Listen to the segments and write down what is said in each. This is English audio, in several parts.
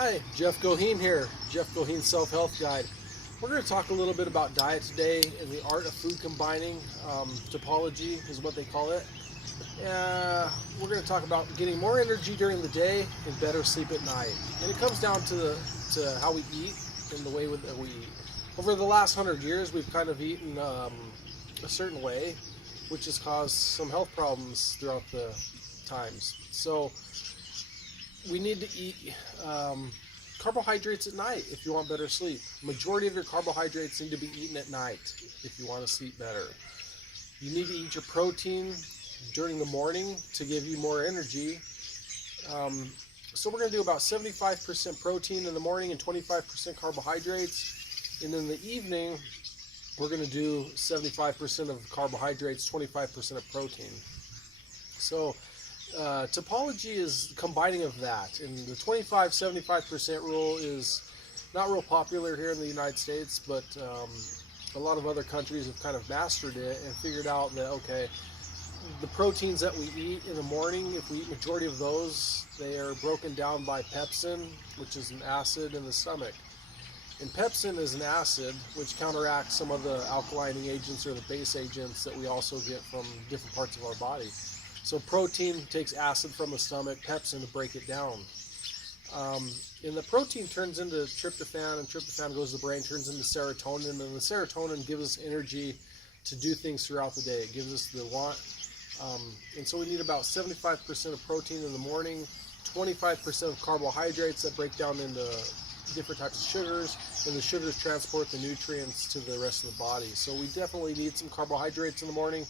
Hi, Jeff Goheen here, Jeff Goheen Self-Health Guide. We're going to talk a little bit about diet today and the art of food combining. Topology is what they call it. We're going to talk about getting more energy during the day and better sleep at night. And it comes down to how we eat and the way that we eat. Over the last 100 years, we've kind of eaten a certain way, which has caused some health problems throughout the times. So we need to eat carbohydrates at night if you want better sleep. Majority of your carbohydrates need to be eaten at night if you want to sleep better. You need to eat your protein during the morning to give you more energy. So we're going to do about 75% protein in the morning and 25% carbohydrates. And in the evening, we're going to do 75% of carbohydrates, 25% of protein. So topology is combining of that, and the 25-75% rule is not real popular here in the United States, but a lot of other countries have kind of mastered it and figured out that, okay, the proteins that we eat in the morning, if we eat majority of those, they are broken down by pepsin, which is an acid in the stomach. And pepsin is an acid which counteracts some of the alkalining agents or the base agents that we also get from different parts of our body. So protein takes acid from the stomach, pepsin to break it down. And the protein turns into tryptophan, and tryptophan goes to the brain, turns into serotonin, and the serotonin gives us energy to do things throughout the day. It gives us the want. And so we need about 75% of protein in the morning, 25% of carbohydrates that break down into different types of sugars, and the sugars transport the nutrients to the rest of the body. So we definitely need some carbohydrates in the morning,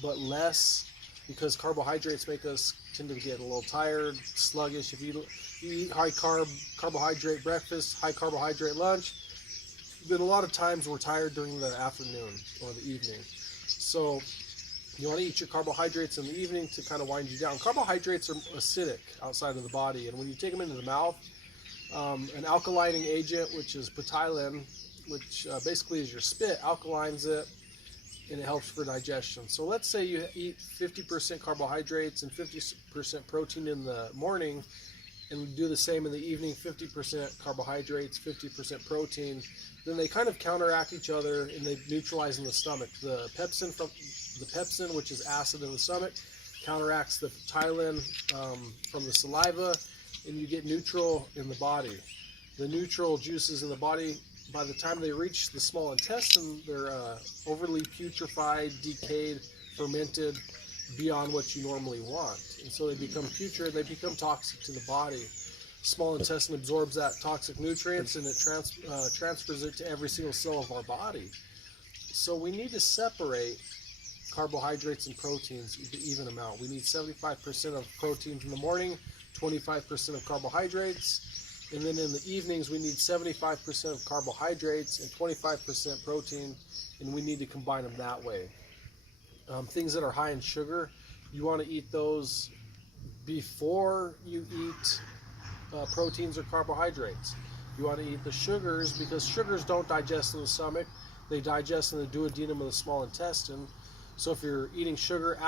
but less, because carbohydrates make us tend to get a little tired, sluggish. If you eat high carbohydrate breakfast, high carbohydrate lunch, then a lot of times we're tired during the afternoon or the evening. So you want to eat your carbohydrates in the evening to kind of wind you down. Carbohydrates are acidic outside of the body, and when you take them into the mouth, an alkalining agent, which is ptyalin, which basically is your spit, alkalines it, and it helps for digestion. So let's say you eat 50% carbohydrates and 50% protein in the morning, and do the same in the evening, 50% carbohydrates, 50% protein. Then they kind of counteract each other and they neutralize in the stomach. The pepsin, which is acid in the stomach, counteracts the ptyalin from the saliva, and you get neutral in the body. The neutral juices in the body, by the time they reach the small intestine, they're overly putrefied, decayed, fermented beyond what you normally want. And so they become putrid, they become toxic to the body. Small intestine absorbs that toxic nutrients and it transfers it to every single cell of our body. So we need to separate carbohydrates and proteins the even amount. We need 75% of proteins in the morning, 25% of carbohydrates. And then in the evenings, we need 75% of carbohydrates and 25% protein, and we need to combine them that way. Things that are high in sugar, you want to eat those before you eat proteins or carbohydrates. You want to eat the sugars because sugars don't digest in the stomach. They digest in the duodenum of the small intestine. So if you're eating sugar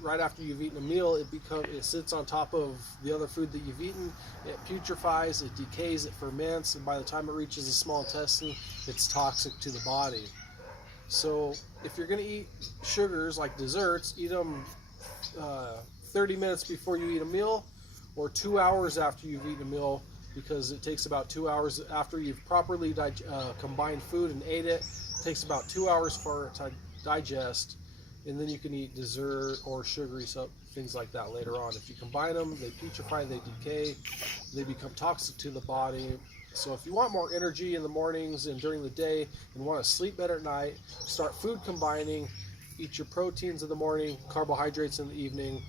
right after you've eaten a meal, it sits on top of the other food that you've eaten. It putrefies, it decays, it ferments, and by the time it reaches the small intestine, it's toxic to the body. So if you're going to eat sugars like desserts, eat them 30 minutes before you eat a meal, or 2 hours after you've eaten a meal, because it takes about 2 hours after you've properly combined food and ate it. It takes about 2 hours for it to digest, and then you can eat dessert or sugary things like that later on. If you combine them, they putrefy, they decay, they become toxic to the body. So if you want more energy in the mornings and during the day and want to sleep better at night, start food combining. Eat your proteins in the morning, carbohydrates in the evening.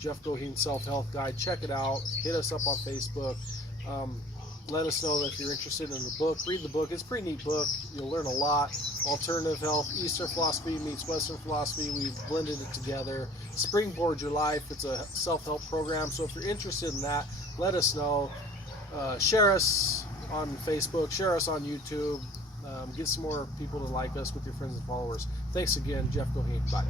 Jeff Goheen Self-Health Guide. Check it out. Hit us up on Facebook. Let us know that if you're interested in the book. Read the book. It's a pretty neat book. You'll learn a lot. Alternative health, Eastern philosophy meets Western philosophy. We've blended it together. Springboard Your Life. It's a self-help program. So if you're interested in that, let us know. Share us on Facebook. Share us on YouTube. Get some more people to like us with your friends and followers. Thanks again, Jeff Goheen. Bye.